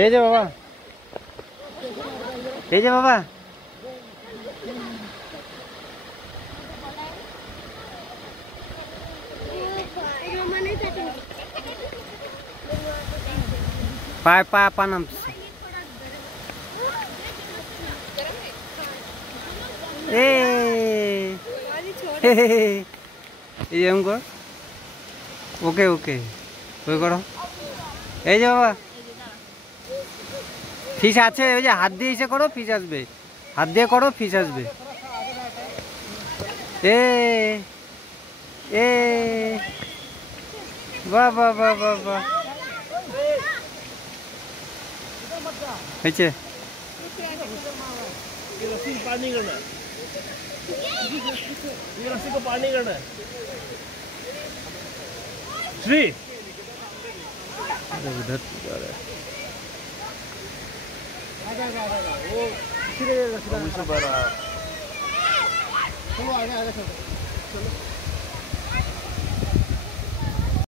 এই যে বাবা, এই যে বাবা, পায় পা পা নামছে। এই এরকম কর, ওকে ওকে ওই করো। এই যে বাবা, ফিশ আছে, ওই যে হাত দিয়ে এসে করো, ফিশ আসবে, হাত দিয়ে করো, ফিশ আসবে। এ এ বাহ বাহ বাহ বাহ বাহ, হয়েছে। श्री उधर वो